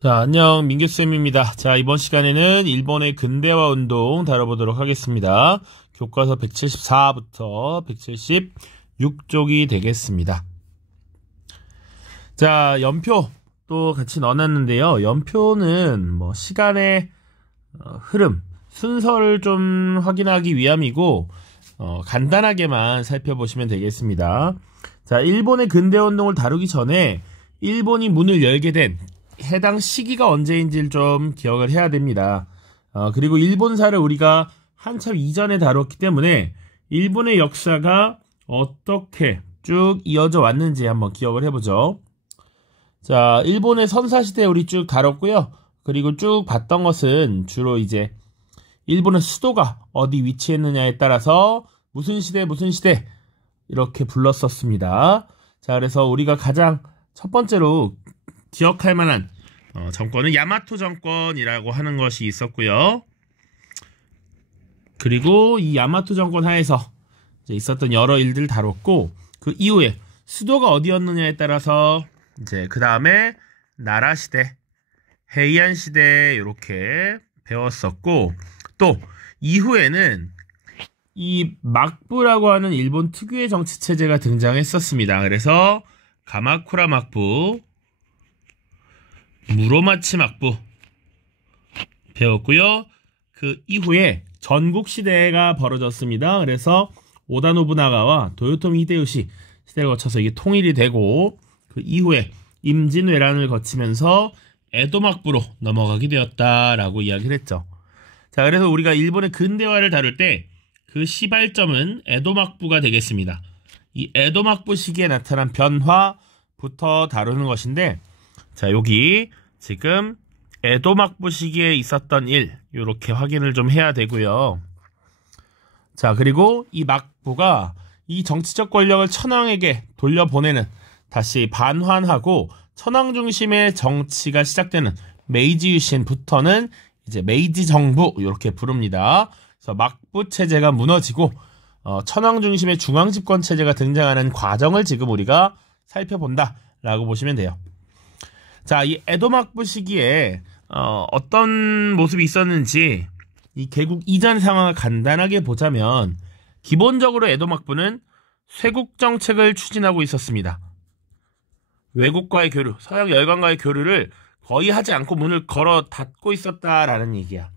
자, 안녕, 민규쌤입니다. 자, 이번 시간에는 일본의 근대화 운동 다뤄보도록 하겠습니다. 교과서 174부터 176쪽이 되겠습니다. 자, 연표 또 같이 넣어놨는데요. 연표는 시간의 흐름, 순서를 좀 확인하기 위함이고, 간단하게만 살펴보시면 되겠습니다. 자, 일본의 근대화 운동을 다루기 전에 일본이 문을 열게 된 해당 시기가 언제인지를 좀 기억을 해야 됩니다. 그리고 일본사를 우리가 한참 이전에 다뤘기 때문에 일본의 역사가 어떻게 쭉 이어져 왔는지 한번 기억을 해보죠. 자, 일본의 선사시대 우리 쭉 다뤘고요. 그리고 쭉 봤던 것은 주로 이제 일본의 수도가 어디 위치했느냐에 따라서 무슨 시대 이렇게 불렀었습니다. 자, 그래서 우리가 가장 첫 번째로 기억할 만한 정권은 야마토 정권이라고 하는 것이 있었고요. 그리고 이 야마토 정권 하에서 이제 있었던 여러 일들을 다뤘고, 그 이후에 수도가 어디였느냐에 따라서 이제 그 다음에 나라 시대, 헤이안 시대 이렇게 배웠었고, 또 이후에는 이 막부라고 하는 일본 특유의 정치 체제가 등장했었습니다. 그래서 가마쿠라 막부, 무로마치 막부 배웠고요. 그 이후에 전국시대가 벌어졌습니다. 그래서 오다 노부나가와 도요토미 히데요시 시대를 거쳐서 이게 통일이 되고, 그 이후에 임진왜란을 거치면서 에도 막부로 넘어가게 되었다라고 이야기를 했죠. 자, 그래서 우리가 일본의 근대화를 다룰 때 그 시발점은 에도 막부가 되겠습니다. 이 에도 막부 시기에 나타난 변화부터 다루는 것인데, 자, 여기 지금 에도 막부 시기에 있었던 일 이렇게 확인을 좀 해야 되고요. 자, 그리고 이 막부가 이 정치적 권력을 천황에게 돌려보내는, 다시 반환하고 천황 중심의 정치가 시작되는 메이지 유신부터는 이제 메이지 정부 이렇게 부릅니다. 그래서 막부 체제가 무너지고 천황 중심의 중앙 집권 체제가 등장하는 과정을 지금 우리가 살펴본다라고 보시면 돼요. 자, 이 에도 막부 시기에 어떤 모습이 있었는지 이 개국 이전 상황을 간단하게 보자면, 기본적으로 에도 막부는 쇄국 정책을 추진하고 있었습니다. 외국과의 교류, 서양 열강과의 교류를 거의 하지 않고 문을 걸어 닫고 있었다라는 얘기야.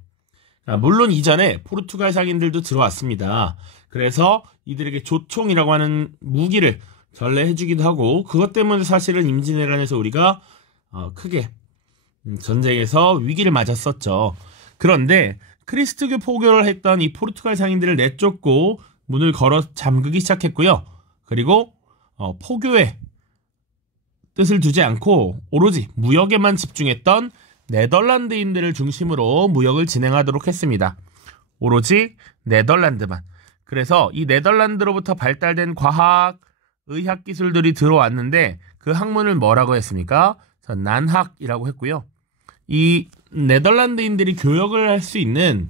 물론 이전에 포르투갈 상인들도 들어왔습니다. 그래서 이들에게 조총이라고 하는 무기를 전래해주기도 하고, 그것 때문에 사실은 임진왜란에서 우리가 크게 전쟁에서 위기를 맞았었죠. 그런데 크리스트교 포교를 했던 이 포르투갈 상인들을 내쫓고 문을 걸어 잠그기 시작했고요. 그리고 포교의 뜻을 두지 않고 오로지 무역에만 집중했던 네덜란드인들을 중심으로 무역을 진행하도록 했습니다. 오로지 네덜란드만. 그래서 이 네덜란드로부터 발달된 과학, 의학 기술들이 들어왔는데, 그 학문을 뭐라고 했습니까? 난학이라고 했고요. 이 네덜란드인들이 교역을 할 수 있는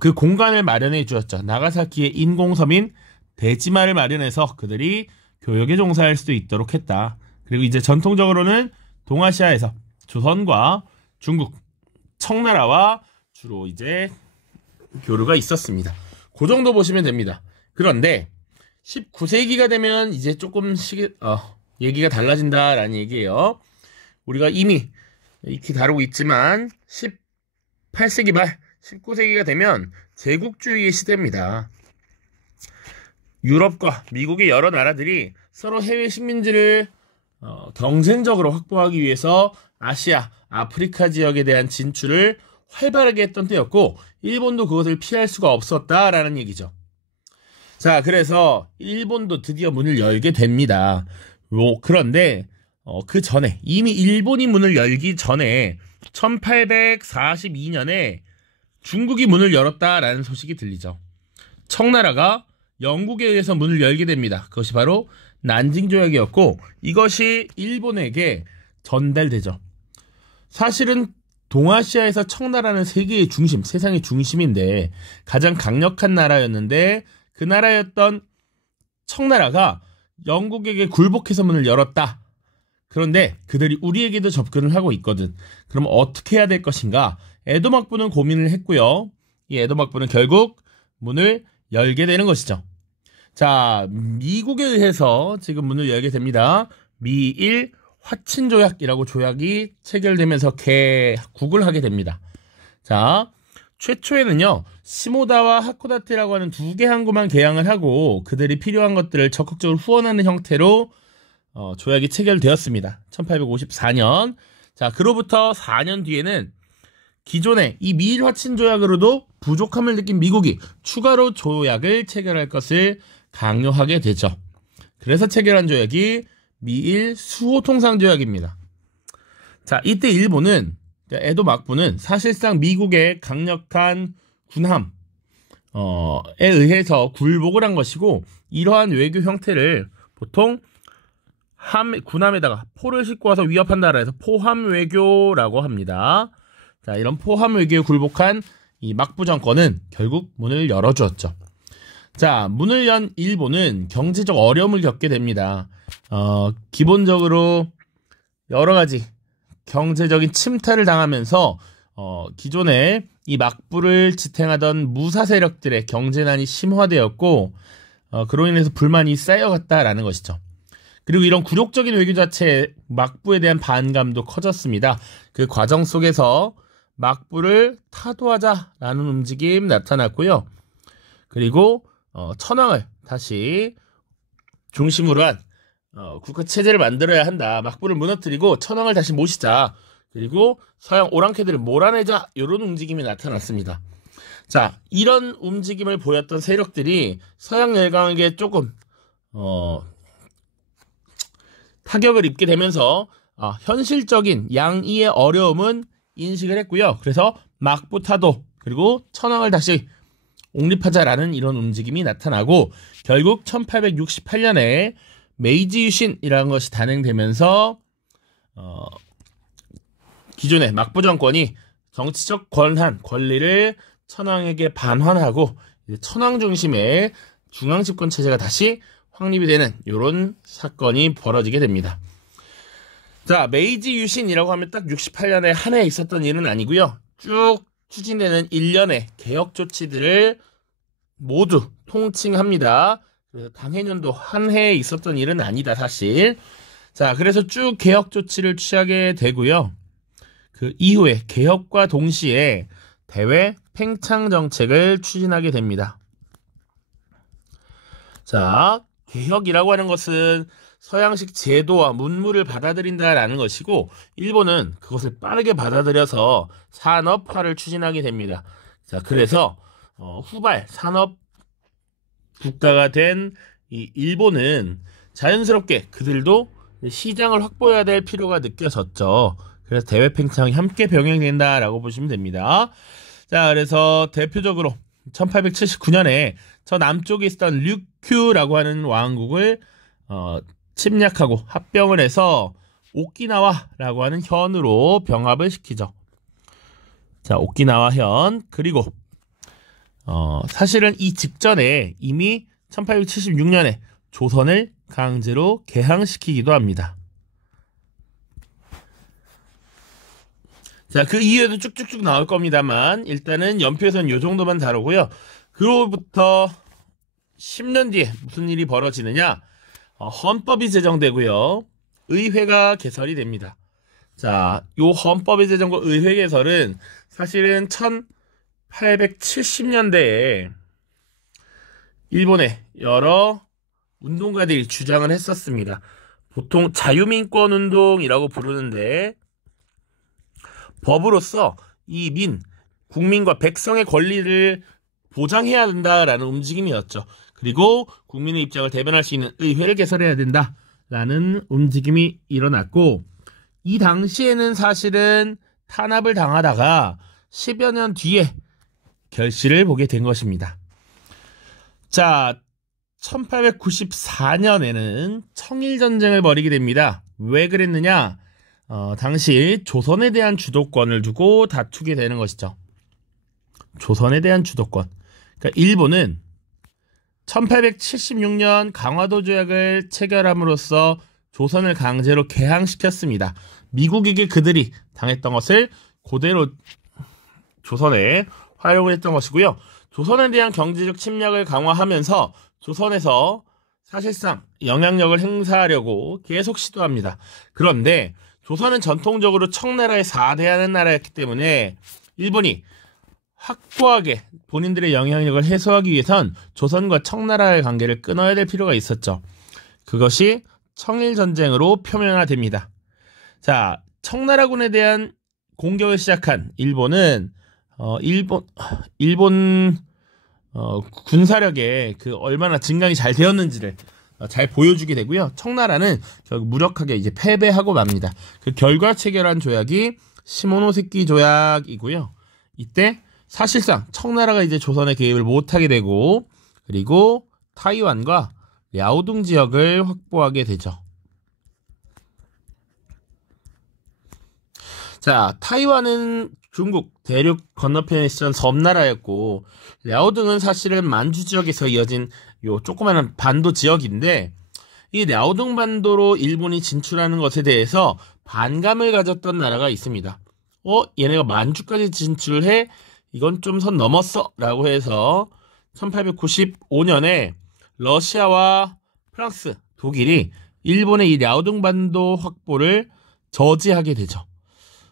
그 공간을 마련해 주었죠. 나가사키의 인공섬인 데지마를 마련해서 그들이 교역에 종사할 수도 있도록 했다. 그리고 이제 전통적으로는 동아시아에서 조선과 중국, 청나라와 주로 이제 교류가 있었습니다. 그 정도 보시면 됩니다. 그런데 19세기가 되면 이제 조금씩 얘기가 달라진다라는 얘기예요. 우리가 이미 익히 다루고 있지만 18세기 말 19세기가 되면 제국주의의 시대입니다. 유럽과 미국의 여러 나라들이 서로 해외 식민지를 경쟁적으로 확보하기 위해서 아시아, 아프리카 지역에 대한 진출을 활발하게 했던 때였고, 일본도 그것을 피할 수가 없었다라는 얘기죠. 자, 그래서 일본도 드디어 문을 열게 됩니다. 그런데 그 전에, 이미 일본이 문을 열기 전에 1842년에 중국이 문을 열었다라는 소식이 들리죠. 청나라가 영국에 의해서 문을 열게 됩니다. 그것이 바로 난징 조약이었고, 이것이 일본에게 전달되죠. 사실은 동아시아에서 청나라는 세계의 중심, 세상의 중심인데 가장 강력한 나라였는데, 그 나라였던 청나라가 영국에게 굴복해서 문을 열었다. 그런데 그들이 우리에게도 접근을 하고 있거든. 그럼 어떻게 해야 될 것인가? 에도 막부는 고민을 했고요. 이 에도 막부는 결국 문을 열게 되는 것이죠. 자, 미국에 의해서 지금 문을 열게 됩니다. 미일 화친조약이라고 조약이 체결되면서 개국을 하게 됩니다. 자, 최초에는요, 시모다와 하코다테라고 하는 두 개 항구만 개항을 하고 그들이 필요한 것들을 적극적으로 후원하는 형태로 조약이 체결되었습니다. 1854년. 자, 그로부터 4년 뒤에는 기존의 이 미일 화친 조약으로도 부족함을 느낀 미국이 추가로 조약을 체결할 것을 강요하게 되죠. 그래서 체결한 조약이 미일 수호 통상 조약입니다. 자, 이때 일본은 에도 막부는 사실상 미국의 강력한 군함에 의해서 굴복을 한 것이고, 이러한 외교 형태를 보통 군함에다가 포를 싣고 와서 위협한다라 해서 포함 외교라고 합니다. 자, 이런 포함 외교에 굴복한 이 막부 정권은 결국 문을 열어주었죠. 자, 문을 연 일본은 경제적 어려움을 겪게 됩니다. 기본적으로 여러 가지 경제적인 침탈을 당하면서 기존에 이 막부를 지탱하던 무사 세력들의 경제난이 심화되었고, 그로 인해서 불만이 쌓여갔다라는 것이죠. 그리고 이런 굴욕적인 외교 자체에 막부에 대한 반감도 커졌습니다. 그 과정 속에서 막부를 타도하자라는 움직임 나타났고요. 그리고 천황을 다시 중심으로 한 국가 체제를 만들어야 한다. 막부를 무너뜨리고 천황을 다시 모시자. 그리고 서양 오랑캐들을 몰아내자. 이런 움직임이 나타났습니다. 자, 이런 움직임을 보였던 세력들이 서양 열강에게 조금 타격을 입게 되면서 현실적인 양이의 어려움은 인식을 했고요. 그래서 막부 타도 그리고 천황을 다시 옹립하자라는 이런 움직임이 나타나고, 결국 1868년에 메이지 유신이라는 것이 단행되면서 기존의 막부 정권이 정치적 권리를 천황에게 반환하고 천황 중심의 중앙 집권 체제가 다시 확립이 되는 이런 사건이 벌어지게 됩니다. 자, 메이지 유신이라고 하면 딱 68년에 한 해에 있었던 일은 아니고요. 쭉 추진되는 일련의 개혁 조치들을 모두 통칭합니다. 그래서 당해년도 한 해에 있었던 일은 아니다, 사실. 자, 그래서 쭉 개혁 조치를 취하게 되고요. 그 이후에 개혁과 동시에 대외 팽창 정책을 추진하게 됩니다. 자, 개혁이라고 하는 것은 서양식 제도와 문물을 받아들인다라는 것이고, 일본은 그것을 빠르게 받아들여서 산업화를 추진하게 됩니다. 자, 그래서 후발 산업 국가가 된 이 일본은 자연스럽게 그들도 시장을 확보해야 될 필요가 느껴졌죠. 그래서 대외 팽창이 함께 병행된다라고 보시면 됩니다. 자, 그래서 대표적으로 1879년에 저 남쪽에 있었던 류큐라고 하는 왕국을 침략하고 합병을 해서 오키나와라고 하는 현으로 병합을 시키죠. 자, 오키나와 현. 그리고 사실은 이 직전에 이미 1876년에 조선을 강제로 개항시키기도 합니다. 자, 그 이후에도 쭉쭉쭉 나올 겁니다만 일단은 연표에서는 이 정도만 다루고요. 그로부터 10년 뒤에 무슨 일이 벌어지느냐? 헌법이 제정되고요. 의회가 개설이 됩니다. 자, 요 헌법이 제정과 의회 개설은 사실은 1870년대에 일본의 여러 운동가들이 주장을 했었습니다. 보통 자유민권 운동이라고 부르는데, 법으로서 이 국민과 백성의 권리를 보장해야 된다라는 움직임이었죠. 그리고 국민의 입장을 대변할 수 있는 의회를 개설해야 된다라는 움직임이 일어났고, 이 당시에는 사실은 탄압을 당하다가 10여 년 뒤에 결실을 보게 된 것입니다. 자, 1894년에는 청일전쟁을 벌이게 됩니다. 왜 그랬느냐? 당시 조선에 대한 주도권을 두고 다투게 되는 것이죠. 조선에 대한 주도권. 그러니까 일본은 1876년 강화도 조약을 체결함으로써 조선을 강제로 개항시켰습니다. 미국에게 그들이 당했던 것을 그대로 조선에 활용을 했던 것이고요. 조선에 대한 경제적 침략을 강화하면서 조선에서 사실상 영향력을 행사하려고 계속 시도합니다. 그런데 조선은 전통적으로 청나라에 사대하는 나라였기 때문에 일본이 확고하게 본인들의 영향력을 해소하기 위해선 조선과 청나라의 관계를 끊어야 될 필요가 있었죠. 그것이 청일전쟁으로 표면화됩니다. 자, 청나라군에 대한 공격을 시작한 일본은 일본 군사력에 그 얼마나 증강이 잘 되었는지를 잘 보여주게 되고요. 청나라는 결국 무력하게 이제 패배하고 맙니다. 그 결과 체결한 조약이 시모노세키 조약이고요. 이때 사실상 청나라가 이제 조선에 개입을 못하게 되고, 그리고 타이완과 랴오둥 지역을 확보하게 되죠. 자, 타이완은 중국 대륙 건너편에 있었던 섬나라였고, 랴오둥은 사실은 만주 지역에서 이어진 요 조그마한 반도 지역인데, 이 랴오둥 반도로 일본이 진출하는 것에 대해서 반감을 가졌던 나라가 있습니다. 얘네가 만주까지 진출해? 이건 좀 선 넘었어 라고 해서 1895년에 러시아와 프랑스, 독일이 일본의 이 랴오둥 반도 확보를 저지하게 되죠.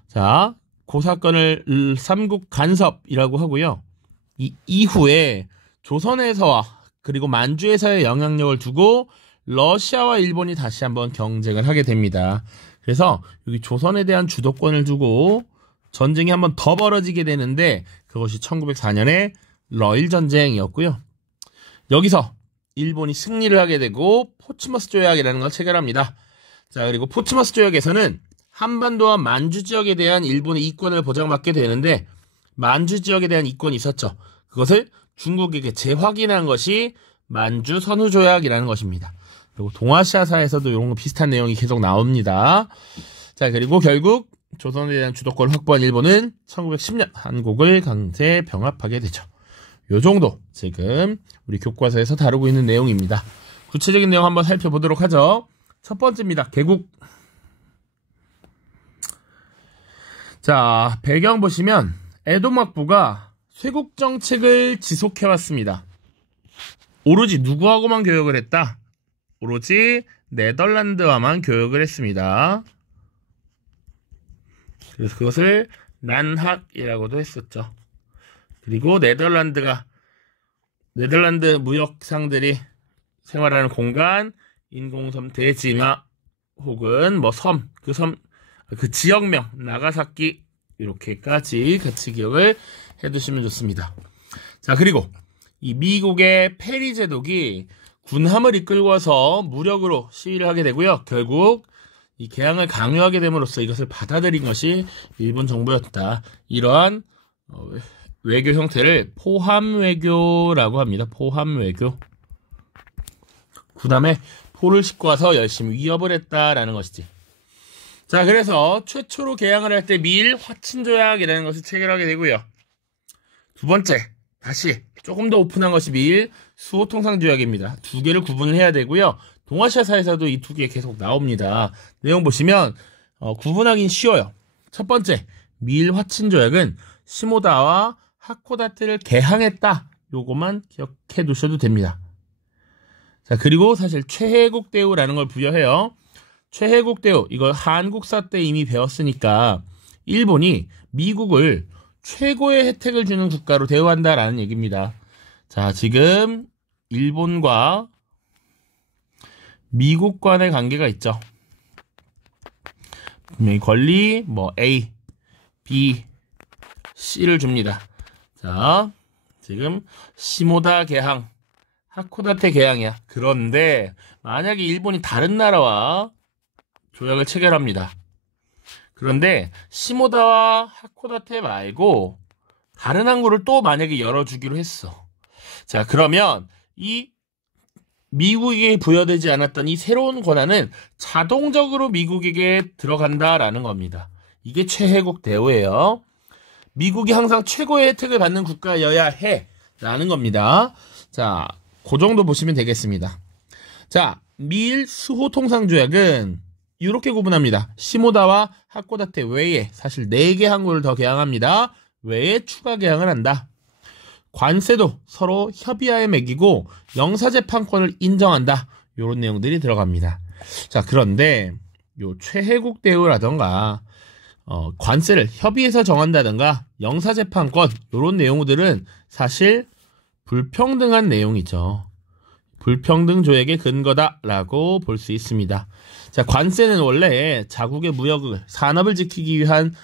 자, 그 사건을 삼국 간섭이라고 하고요. 이후에 조선에서와 그리고 만주에서의 영향력을 두고 러시아와 일본이 다시 한번 경쟁을 하게 됩니다. 그래서 여기 조선에 대한 주도권을 두고 전쟁이 한번 더 벌어지게 되는데, 그것이 1904년에 러일전쟁이었고요. 여기서 일본이 승리를 하게 되고 포츠머스 조약이라는 걸 체결합니다. 자, 그리고 포츠머스 조약에서는 한반도와 만주 지역에 대한 일본의 이권을 보장받게 되는데, 만주 지역에 대한 이권이 있었죠. 그것을 중국에게 재확인한 것이 만주 선후 조약이라는 것입니다. 그리고 동아시아사에서도 이런 거 비슷한 내용이 계속 나옵니다. 자, 그리고 결국 조선에 대한 주도권을 확보한 일본은 1910년 한국을 강제 병합하게 되죠. 요 정도 지금 우리 교과서에서 다루고 있는 내용입니다. 구체적인 내용 한번 살펴보도록 하죠. 첫 번째입니다. 개국. 자, 배경 보시면 에도막부가 쇄국 정책을 지속해왔습니다. 오로지 누구하고만 교역을 했다? 오로지 네덜란드와만 교역을 했습니다. 그래서 그것을 난학이라고도 했었죠. 그리고 네덜란드 무역상들이 생활하는 공간, 인공섬 대지마 혹은 뭐 섬, 그 지역명 나가사키 이렇게까지 같이 기억을 해두시면 좋습니다. 자, 그리고 이 미국의 페리 제독이 군함을 이끌고서 무력으로 시위를 하게 되고요. 결국 이 개항을 강요하게 됨으로써 이것을 받아들인 것이 일본 정부였다. 이러한 외교 형태를 포함 외교라고 합니다. 포함 외교. 군함에 포를 싣고 와서 열심히 위협을 했다라는 것이지. 자, 그래서 최초로 개항을 할 때 미일 화친조약이라는 것을 체결하게 되고요. 두 번째, 다시 조금 더 오픈한 것이 미일 수호통상조약입니다. 두 개를 구분을 해야 되고요. 동아시아사에서도 이 두 개 계속 나옵니다. 내용 보시면 구분하긴 쉬워요. 첫 번째, 미일 화친조약은 시모다와 하코다테를 개항했다. 요것만 기억해 두셔도 됩니다. 자, 그리고 사실 최혜국 대우라는 걸 부여해요. 최혜국 대우, 이걸 한국사 때 이미 배웠으니까 일본이 미국을 최고의 혜택을 주는 국가로 대우한다라는 얘기입니다. 자, 지금 일본과 미국 간의 관계가 있죠. 분명히 권리 뭐 A, B, C를 줍니다. 자, 지금 시모다 개항, 하코다테 개항이야. 그런데 만약에 일본이 다른 나라와 조약을 체결합니다. 그런데 시모다와 하코다테 말고 다른 항구를 또 만약에 열어주기로 했어. 자, 그러면 이 미국에게 부여되지 않았던 이 새로운 권한은 자동적으로 미국에게 들어간다라는 겁니다. 이게 최혜국 대우예요. 미국이 항상 최고의 혜택을 받는 국가여야 해 라는 겁니다. 자, 그 정도 보시면 되겠습니다. 자, 미일 수호 통상조약은 이렇게 구분합니다. 시모다와 하코다테 외에 사실 4개 항구를 더 개항합니다. 외에 추가 개항을 한다. 관세도 서로 협의하에 매기고 영사재판권을 인정한다. 이런 내용들이 들어갑니다. 자, 그런데 요 최혜국 대우라던가 관세를 협의해서 정한다든가 영사재판권 이런 내용들은 사실 불평등한 내용이죠. 불평등 조약의 근거다라고 볼 수 있습니다. 자, 관세는 원래 자국의 무역을 산업을 지키기 위한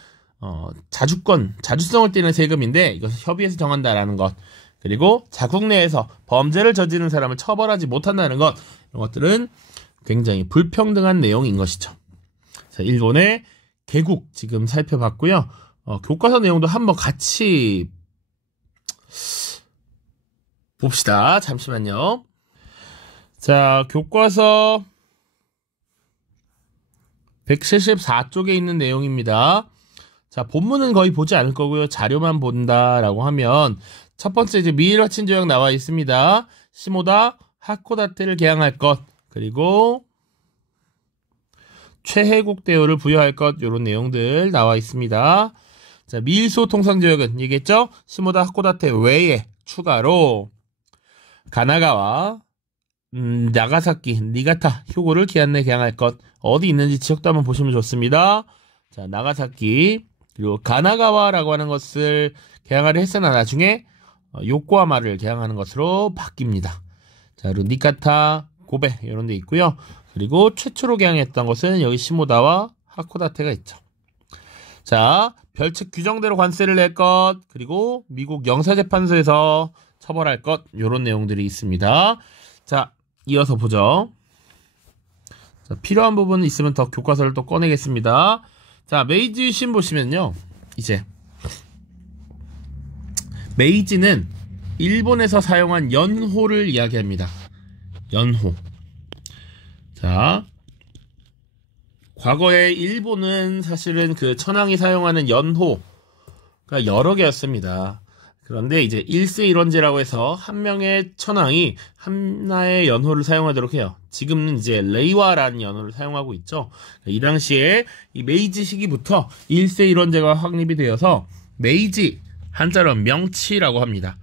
자주성을 띠는 세금인데 이것을 협의해서 정한다라는 것, 그리고 자국 내에서 범죄를 저지른 사람을 처벌하지 못한다는 것, 이런 것들은 굉장히 불평등한 내용인 것이죠. 자, 일본의 개국 지금 살펴봤고요. 교과서 내용도 한번 같이 봅시다. 잠시만요. 자, 교과서 174쪽에 있는 내용입니다. 자, 본문은 거의 보지 않을 거고요. 자료만 본다라고 하면 첫 번째 이제 미일 허친 조약 나와 있습니다. 시모다 하코다테를 개항할 것, 그리고 최혜국 대우를 부여할 것, 이런 내용들 나와 있습니다. 자, 미일 수호 통상조약은 얘기했죠? 시모다 하코다테 외에 추가로 가나가와 나가사키, 니가타, 휴고를 기한 내 개항할 것. 어디 있는지 지역도 한번 보시면 좋습니다. 자, 나가사키, 그리고 가나가와라고 하는 것을 개항하려 했으나 나중에 요코하마를 개항하는 것으로 바뀝니다. 자, 그리고 니카타, 고베 이런 데 있고요. 그리고 최초로 개항했던 것은 여기 시모다와 하코다테가 있죠. 자, 별칙 규정대로 관세를 낼 것, 그리고 미국 영사재판소에서 처벌할 것, 이런 내용들이 있습니다. 자, 이어서 보죠. 자, 필요한 부분 있으면 더 교과서를 또 꺼내겠습니다. 자, 메이지 유신 보시면요. 이제 메이지는 일본에서 사용한 연호를 이야기합니다. 연호. 자, 과거에 일본은 사실은 그 천황이 사용하는 연호가 여러 개였습니다. 그런데 이제 1세 1원제라고 해서 한 명의 천황이 하나의 연호를 사용하도록 해요. 지금은 이제 레이와라는 연호를 사용하고 있죠. 이 당시에 이 메이지 시기부터 1세 1원제가 확립이 되어서 메이지, 한자로 명치라고 합니다.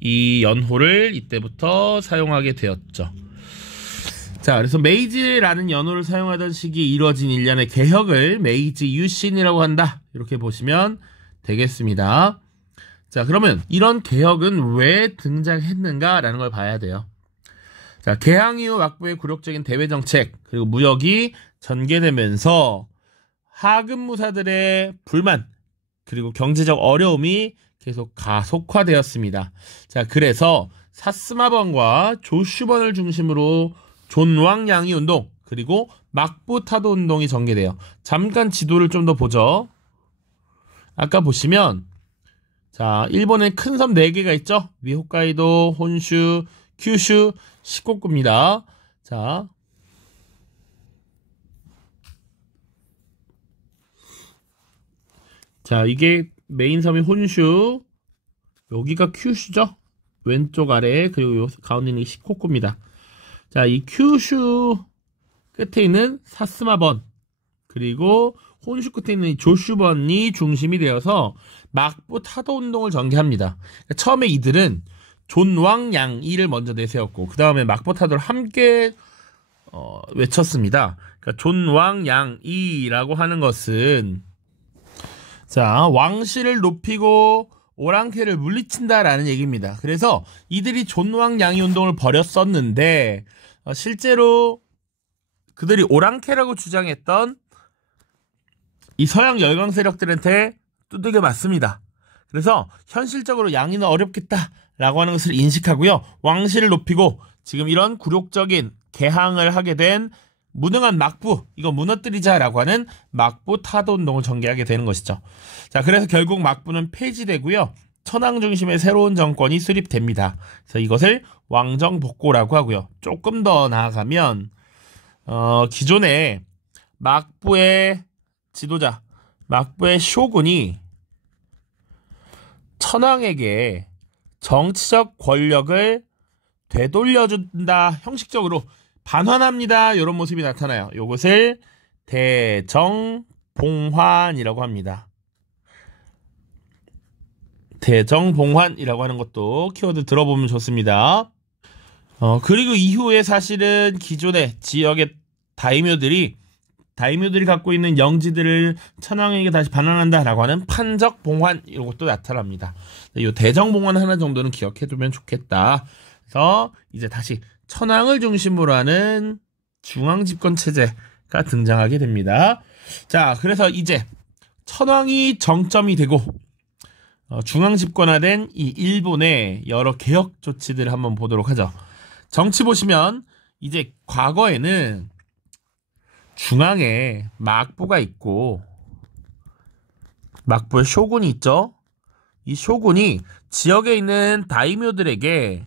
이 연호를 이때부터 사용하게 되었죠. 자, 그래서 메이지라는 연호를 사용하던 시기에 이루어진 일련의 개혁을 메이지 유신이라고 한다. 이렇게 보시면 되겠습니다. 자, 그러면 이런 개혁은 왜 등장했는가라는 걸 봐야 돼요. 자, 개항 이후 막부의 굴욕적인 대외 정책, 그리고 무역이 전개되면서 하급무사들의 불만, 그리고 경제적 어려움이 계속 가속화되었습니다. 자, 그래서 사스마번과 조슈번을 중심으로 존왕양이 운동, 그리고 막부 타도 운동이 전개돼요. 잠깐 지도를 좀 더 보죠. 아까 보시면 자, 일본에 큰 섬 4개가 있죠? 위 홋카이도, 혼슈, 큐슈, 시코쿠입니다. 자, 이게 메인 섬이 혼슈, 여기가 큐슈죠? 왼쪽 아래, 그리고 요 가운데 있는 게 시코쿠입니다. 자, 이 큐슈 끝에 있는 사스마번, 그리고 혼슈 끝에 있는 이 조슈번이 중심이 되어서 막부 타도 운동을 전개합니다. 그러니까 처음에 이들은 존왕양이를 먼저 내세웠고 그 다음에 막부 타도를 함께 외쳤습니다. 그러니까 존왕양이라고 하는 것은 자, 왕실을 높이고 오랑캐를 물리친다라는 얘기입니다. 그래서 이들이 존왕양이 운동을 벌였었는데 실제로 그들이 오랑캐라고 주장했던 이 서양 열강 세력들한테 두들겨 맞습니다. 그래서 현실적으로 양이는 어렵겠다라고 하는 것을 인식하고요. 왕실을 높이고 지금 이런 굴욕적인 개항을 하게 된 무능한 막부, 이거 무너뜨리자라고 하는 막부 타도 운동을 전개하게 되는 것이죠. 자, 그래서 결국 막부는 폐지되고요. 천황 중심의 새로운 정권이 수립됩니다. 그래서 이것을 왕정복고라고 하고요. 조금 더 나아가면 기존의 막부의 지도자, 막부의 쇼군이 천황에게 정치적 권력을 되돌려준다, 형식적으로 반환합니다. 이런 모습이 나타나요. 요것을 대정봉환이라고 합니다. 대정봉환이라고 하는 것도 키워드 들어보면 좋습니다. 그리고 이후에 사실은 기존의 지역의 다이묘들이 갖고 있는 영지들을 천황에게 다시 반환한다라고 하는 판적봉환 이런 것도 나타납니다. 이 대정봉환 하나 정도는 기억해두면 좋겠다. 그래서 이제 다시 천황을 중심으로 하는 중앙집권 체제가 등장하게 됩니다. 자, 그래서 이제 천황이 정점이 되고 중앙집권화된 이 일본의 여러 개혁 조치들을 한번 보도록 하죠. 정치 보시면 이제 과거에는 중앙에 막부가 있고 막부에 쇼군이 있죠. 이 쇼군이 지역에 있는 다이묘들에게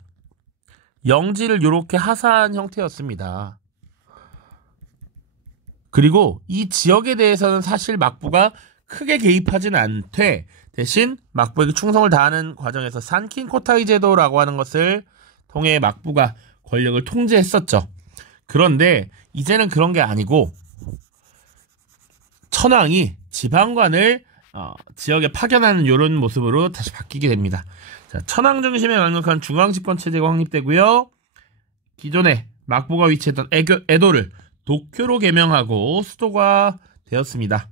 영지를 이렇게 하사한 형태였습니다. 그리고 이 지역에 대해서는 사실 막부가 크게 개입하진 않되 대신 막부에게 충성을 다하는 과정에서 산킨 코타이 제도라고 하는 것을 통해 막부가 권력을 통제했었죠. 그런데 이제는 그런 게 아니고 천황이 지방관을 지역에 파견하는 이런 모습으로 다시 바뀌게 됩니다. 자, 천황 중심에 강력한 중앙집권 체제가 확립되고요. 기존에 막부가 위치했던 에도를 도쿄로 개명하고 수도가 되었습니다.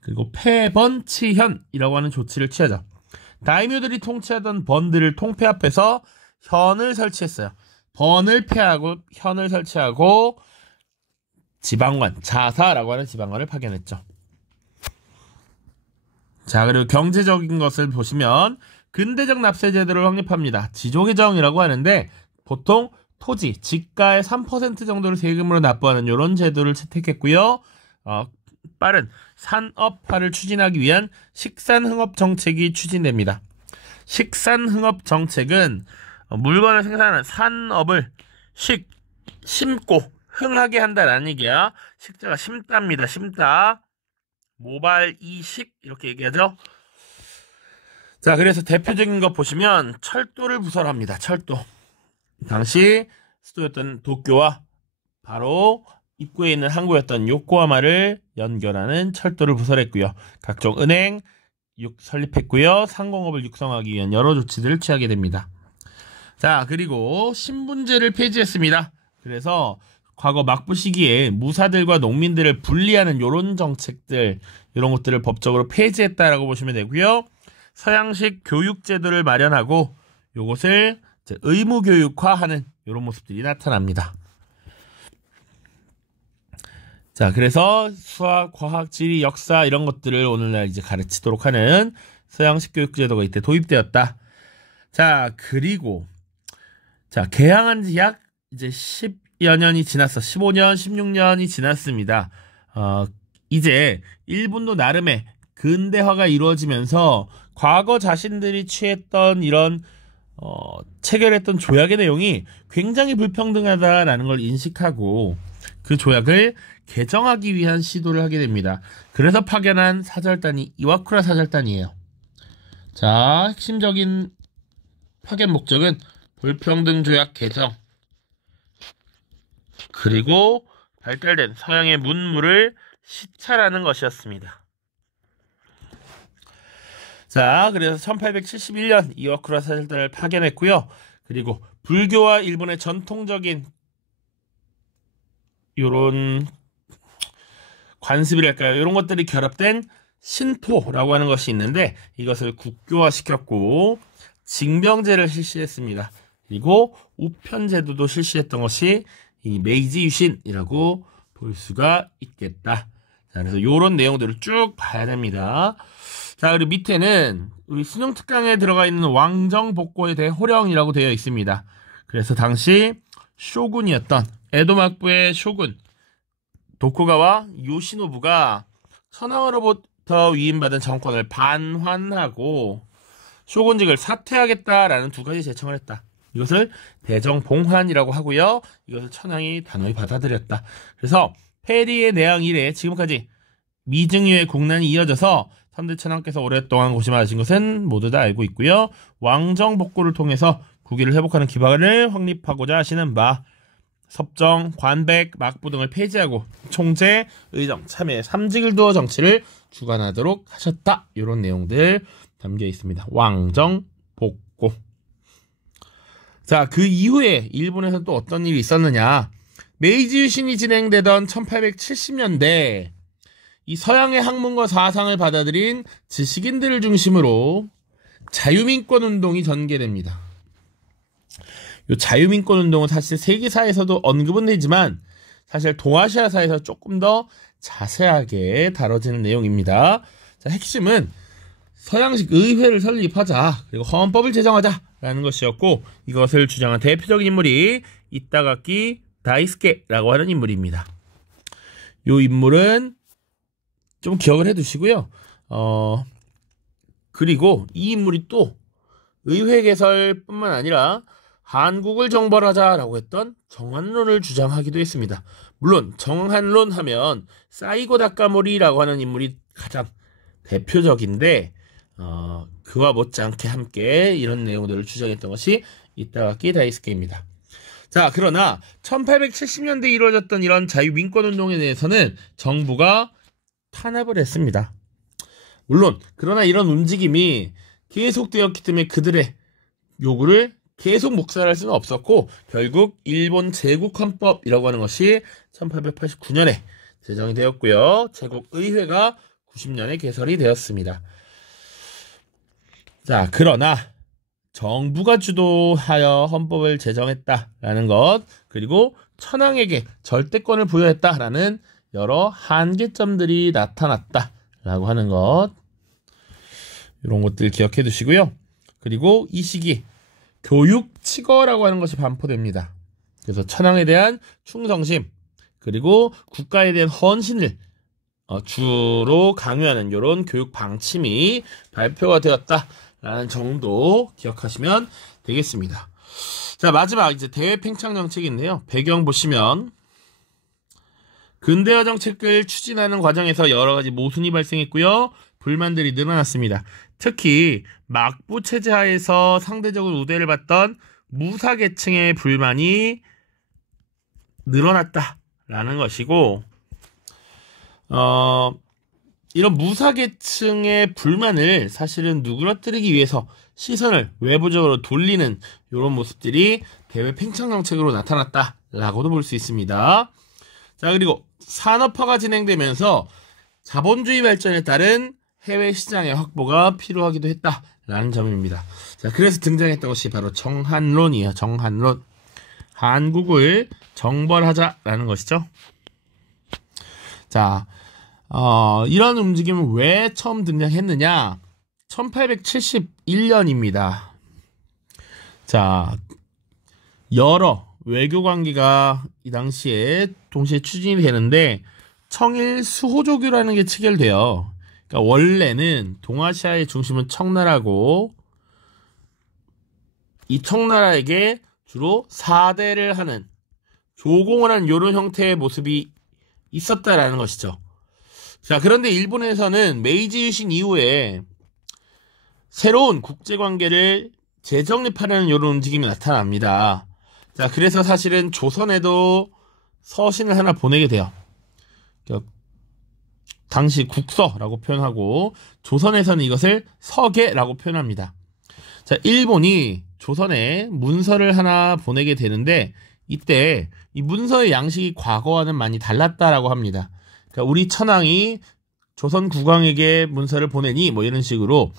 그리고 폐번치현이라고 하는 조치를 취하죠. 다이묘들이 통치하던 번들을 통폐합해서 현을 설치했어요. 번을 폐하고 현을 설치하고 지방관, 자사라고 하는 지방관을 파견했죠. 자, 그리고 경제적인 것을 보시면 근대적 납세 제도를 확립합니다. 지조개정이라고 하는데 보통 토지, 지가의 3% 정도를 세금으로 납부하는 이런 제도를 채택했고요. 빠른 산업화를 추진하기 위한 식산흥업 정책이 추진됩니다. 식산흥업 정책은 물건을 생산하는 산업을 심고 흥하게 한다라는 얘기야. 식자가 심다입니다. 심다. 모발 이식 이렇게 얘기하죠. 자, 그래서 대표적인 것 보시면 철도를 부설합니다. 철도. 당시 수도였던 도쿄와 바로 입구에 있는 항구였던 요코하마를 연결하는 철도를 부설했고요. 각종 은행 설립했고요. 상공업을 육성하기 위한 여러 조치들을 취하게 됩니다. 자, 그리고 신분제를 폐지했습니다. 그래서 과거 막부 시기에 무사들과 농민들을 분리하는 이런 정책들, 이런 것들을 법적으로 폐지했다라고 보시면 되고요. 서양식 교육제도를 마련하고 이것을 의무교육화하는 이런 모습들이 나타납니다. 자, 그래서 수학, 과학, 지리, 역사 이런 것들을 오늘날 이제 가르치도록 하는 서양식 교육제도가 이때 도입되었다. 자, 그리고 개항한 지 약 이제 10여 년이 지났어. 15년, 16년이 지났습니다. 이제 일본도 나름의 근대화가 이루어지면서 과거 자신들이 취했던 이런 체결했던 조약의 내용이 굉장히 불평등하다라는 걸 인식하고 그 조약을 개정하기 위한 시도를 하게 됩니다. 그래서 파견한 사절단이 이와쿠라 사절단이에요. 자, 핵심적인 파견 목적은 불평등 조약 개정, 그리고 발달된 서양의 문물을 시찰하는 것이었습니다. 자, 그래서 1871년 이와쿠라 사절단을 파견했고요. 그리고 불교와 일본의 전통적인 요런 관습이랄까요? 이런 것들이 결합된 신토라고 하는 것이 있는데 이것을 국교화시켰고 징병제를 실시했습니다. 그리고 우편제도도 실시했던 것이 이 메이지 유신이라고 볼 수가 있겠다. 자, 그래서 이런 내용들을 쭉 봐야 됩니다. 자, 그리고 밑에는 우리 수능 특강에 들어가 있는 왕정복고에 대해 호령이라고 되어 있습니다. 그래서 당시 쇼군이었던 에도 막부의 쇼군 도쿠가와 요시노부가 천황으로부터 위임받은 정권을 반환하고 쇼군직을 사퇴하겠다라는 두 가지 제청을 했다. 이것을 대정봉환이라고 하고요. 이것을 천황이 단호히 받아들였다. 그래서 페리의 내항 이래 지금까지 미증유의 국난이 이어져서 선대천황께서 오랫동안 고심하신 것은 모두 다 알고 있고요. 왕정복고를 통해서 국위를 회복하는 기반을 확립하고자 하시는 바 섭정, 관백, 막부 등을 폐지하고 총재, 의정, 참여, 삼직을 두어 정치를 주관하도록 하셨다. 이런 내용들 담겨 있습니다. 왕정, 복고. 자, 그 이후에 일본에서 또 어떤 일이 있었느냐. 메이지 유신이 진행되던 1870년대 이 서양의 학문과 사상을 받아들인 지식인들을 중심으로 자유민권 운동이 전개됩니다. 이 자유민권 운동은 사실 세계사에서도 언급은 되지만 사실 동아시아사에서 조금 더 자세하게 다뤄지는 내용입니다. 자, 핵심은 서양식 의회를 설립하자, 그리고 헌법을 제정하자라는 것이었고, 이것을 주장한 대표적인 인물이 이타가키 다이스케라고 하는 인물입니다. 이 인물은 좀 기억을 해두시고요. 그리고 이 인물이 또 의회 개설뿐만 아니라 한국을 정벌하자라고 했던 정한론을 주장하기도 했습니다. 물론 정한론 하면 사이고 다카모리라고 하는 인물이 가장 대표적인데 그와 못지않게 함께 이런 내용들을 주장했던 것이 이타가키 다이스케입니다. 자, 그러나 1870년대에 이루어졌던 이런 자유민권운동에 대해서는 정부가 탄압을 했습니다. 물론 그러나 이런 움직임이 계속되었기 때문에 그들의 요구를 계속 묵살할 수는 없었고, 결국 일본 제국헌법이라고 하는 것이 1889년에 제정이 되었고요. 제국의회가 90년에 개설이 되었습니다. 자, 그러나 정부가 주도하여 헌법을 제정했다라는 것, 그리고 천황에게 절대권을 부여했다라는 여러 한계점들이 나타났다라고 하는 것, 이런 것들 기억해 두시고요. 그리고 이 시기 교육칙어라고 하는 것이 반포됩니다. 그래서 천황에 대한 충성심, 그리고 국가에 대한 헌신을 주로 강요하는 이런 교육 방침이 발표가 되었다라는 정도 기억하시면 되겠습니다. 자, 마지막 이제 대외 팽창 정책인데요. 배경 보시면 근대화 정책을 추진하는 과정에서 여러 가지 모순이 발생했고요. 불만들이 늘어났습니다. 특히 막부 체제 하에서 상대적으로 우대를 받던 무사계층의 불만이 늘어났다라는 것이고, 이런 무사계층의 불만을 사실은 누그러뜨리기 위해서 시선을 외부적으로 돌리는 이런 모습들이 대외 팽창 정책으로 나타났다라고도 볼 수 있습니다. 자, 그리고 산업화가 진행되면서 자본주의 발전에 따른 해외 시장의 확보가 필요하기도 했다라는 점입니다. 자, 그래서 등장했던 것이 바로 정한론이에요. 정한론. 한국을 정벌하자라는 것이죠. 자, 이런 움직임은 왜 처음 등장했느냐? 1871년입니다. 자, 여러 외교 관계가 이 당시에 동시에 추진이 되는데 청일 수호조교라는 게 체결돼요. 그러니까 원래는 동아시아의 중심은 청나라고, 이 청나라에게 주로 사대를 하는, 조공을 하는 이런 형태의 모습이 있었다라는 것이죠. 자, 그런데 일본에서는 메이지 유신 이후에 새로운 국제관계를 재정립하려는 이런 움직임이 나타납니다. 자, 그래서 사실은 조선에도 서신을 하나 보내게 돼요. 당시 국서라고 표현하고, 조선에서는 이것을 서계라고 표현합니다. 자, 일본이 조선에 문서를 하나 보내게 되는데, 이때 이 문서의 양식이 과거와는 많이 달랐다라고 합니다. 그러니까 우리 천황이 조선 국왕에게 문서를 보내니 뭐 이런 식으로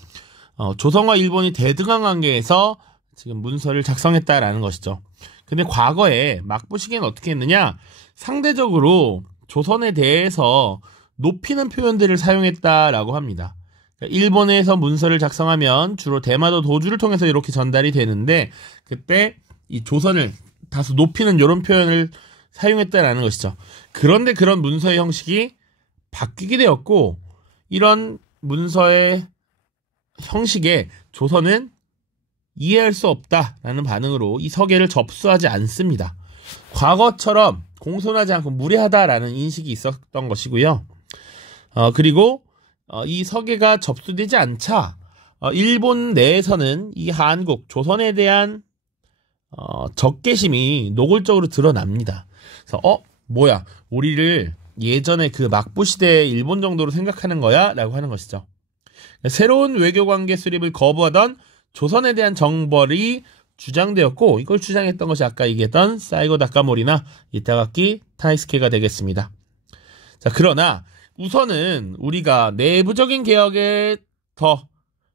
조선과 일본이 대등한 관계에서 지금 문서를 작성했다라는 것이죠. 근데 과거에 막부 시기에는 어떻게 했느냐? 상대적으로 조선에 대해서 높이는 표현들을 사용했다라고 합니다. 그러니까 일본에서 문서를 작성하면 주로 대마도 도주를 통해서 이렇게 전달이 되는데, 그때 이 조선을 다소 높이는 이런 표현을 사용했다라는 것이죠. 그런데 그런 문서의 형식이 바뀌게 되었고, 이런 문서의 형식에 조선은 이해할 수 없다라는 반응으로 이 서계를 접수하지 않습니다. 과거처럼 공손하지 않고 무례하다라는 인식이 있었던 것이고요. 그리고 이 서계가 접수되지 않자 일본 내에서는 이 한국, 조선에 대한 적개심이 노골적으로 드러납니다. 그래서 뭐야, 우리를 예전에 그 막부 시대의 일본 정도로 생각하는 거야? 라고 하는 것이죠. 새로운 외교관계 수립을 거부하던 조선에 대한 정벌이 주장되었고, 이걸 주장했던 것이 아까 얘기했던 사이고 다카모리나 이타가키 타이스케가 되겠습니다. 자, 그러나 우선은 우리가 내부적인 개혁에 더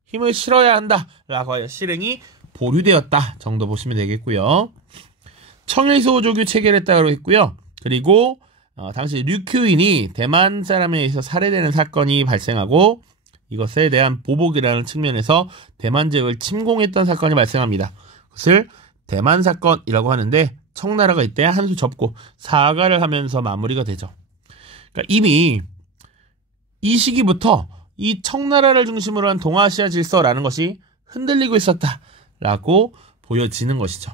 힘을 실어야 한다라고 하여 실행이 보류되었다 정도 보시면 되겠고요. 청일소조교 체결했다고 했고요. 그리고 당시 류큐인이 대만 사람에 의해서 살해되는 사건이 발생하고, 이것에 대한 보복이라는 측면에서 대만 지역을 침공했던 사건이 발생합니다. 그것을 대만 사건이라고 하는데, 청나라가 이때 한수 접고 사과를 하면서 마무리가 되죠. 그러니까 이미 이 시기부터 이 청나라를 중심으로 한 동아시아 질서라는 것이 흔들리고 있었다라고 보여지는 것이죠.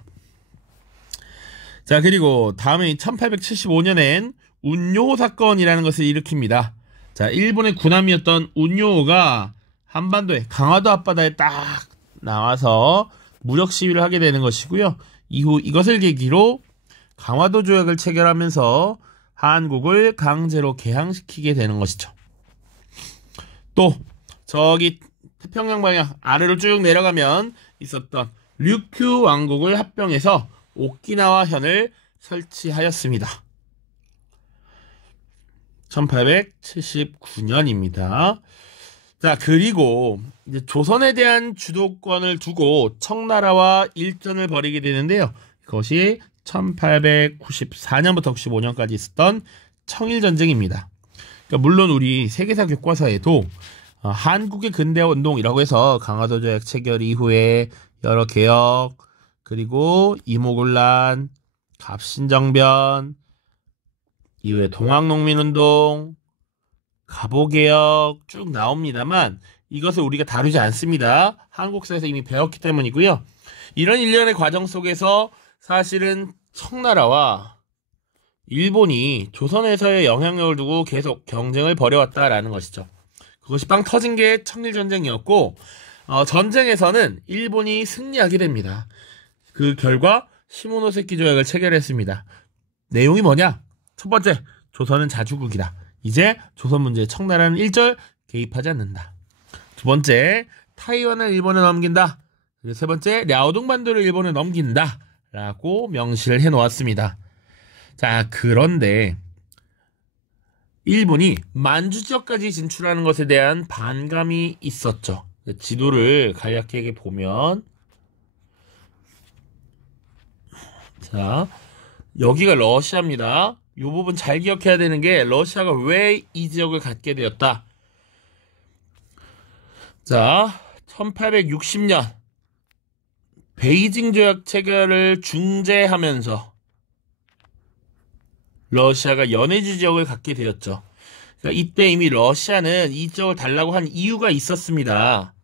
자, 그리고 다음에 1875년엔 운요호 사건이라는 것을 일으킵니다. 자, 일본의 군함이었던 운요호가 한반도의 강화도 앞바다에 딱 나와서 무력 시위를 하게 되는 것이고요. 이후 이것을 계기로 강화도 조약을 체결하면서 한국을 강제로 개항시키게 되는 것이죠. 또 저기 태평양 방향 아래로 쭉 내려가면 있었던 류큐 왕국을 합병해서 오키나와 현을 설치하였습니다. 1879년입니다. 자, 그리고 이제 조선에 대한 주도권을 두고 청나라와 일전을 벌이게 되는데요. 그것이 1894년부터 95년까지 있었던 청일전쟁입니다. 그러니까 물론 우리 세계사 교과서에도 한국의 근대화 운동이라고 해서 강화도 조약 체결 이후에 여러 개혁, 그리고 이모군란, 갑신정변, 이후에 동학농민운동, 갑오개혁 쭉 나옵니다만 이것을 우리가 다루지 않습니다. 한국사에서 이미 배웠기 때문이고요. 이런 일련의 과정 속에서 사실은 청나라와 일본이 조선에서의 영향력을 두고 계속 경쟁을 벌여왔다라는 것이죠. 그것이 빵 터진 게 청일전쟁이었고, 전쟁에서는 일본이 승리하게 됩니다. 그 결과 시모노세키 조약을 체결했습니다. 내용이 뭐냐? 첫 번째, 조선은 자주국이다. 이제 조선 문제에 청나라는 일절 개입하지 않는다. 두 번째, 타이완을 일본에 넘긴다. 그리고 세 번째, 랴오둥 반도를 일본에 넘긴다 라고 명시를 해놓았습니다. 자, 그런데 일본이 만주 지역까지 진출하는 것에 대한 반감이 있었죠. 지도를 간략하게 보면, 자, 여기가 러시아입니다. 이 부분 잘 기억해야 되는 게, 러시아가 왜 이 지역을 갖게 되었다. 자, 1860년 베이징 조약 체결을 중재하면서 러시아가 연해주 지역을 갖게 되었죠. 그러니까 이때 이미 러시아는 이 지역을 달라고 한 이유가 있었습니다.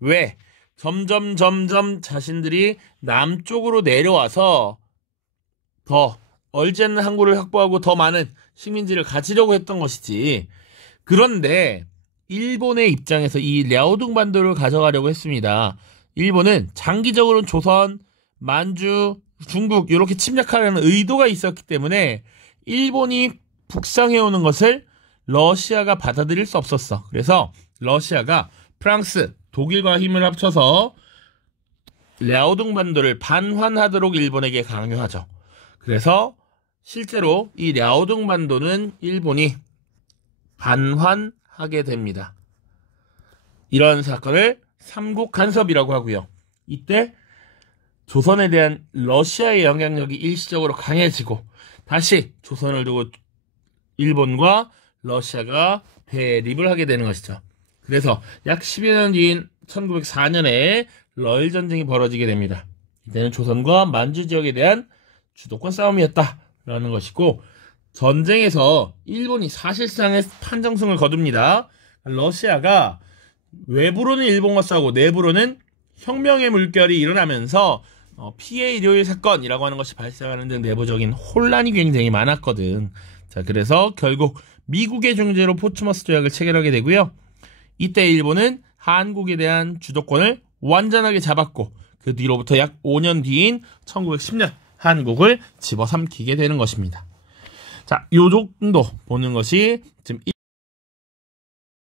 왜? 점점 자신들이 남쪽으로 내려와서 더 얼지 않는 항구를 확보하고 더 많은 식민지를 가지려고 했던 것이지. 그런데 일본의 입장에서 이 랴오둥 반도를 가져가려고 했습니다. 일본은 장기적으로는 조선, 만주, 중국 이렇게 침략하려는 의도가 있었기 때문에 일본이 북상해오는 것을 러시아가 받아들일 수 없었어. 그래서 러시아가 프랑스, 독일과 힘을 합쳐서 랴오둥 반도를 반환하도록 일본에게 강요하죠. 그래서 실제로 이 랴오둥 반도는 일본이 반환하게 됩니다. 이런 사건을 삼국 간섭이라고 하고요. 이때 조선에 대한 러시아의 영향력이 일시적으로 강해지고 다시 조선을 두고 일본과 러시아가 대립을 하게 되는 것이죠. 그래서 약 10여 년 뒤인 1904년에 러일 전쟁이 벌어지게 됩니다. 이때는 조선과 만주 지역에 대한 주도권 싸움이었다라는 것이고, 전쟁에서 일본이 사실상의 판정승을 거둡니다. 러시아가 외부로는 일본과 싸우고 내부로는 혁명의 물결이 일어나면서 피해 일요일 사건이라고 하는 것이 발생하는 등 내부적인 혼란이 굉장히 많았거든. 자, 그래서 결국 미국의 중재로 포츠머스 조약을 체결하게 되고요. 이때 일본은 한국에 대한 주도권을 완전하게 잡았고, 그 뒤로부터 약 5년 뒤인 1910년 한국을 집어삼키게 되는 것입니다. 자, 요 정도 보는 것이 지금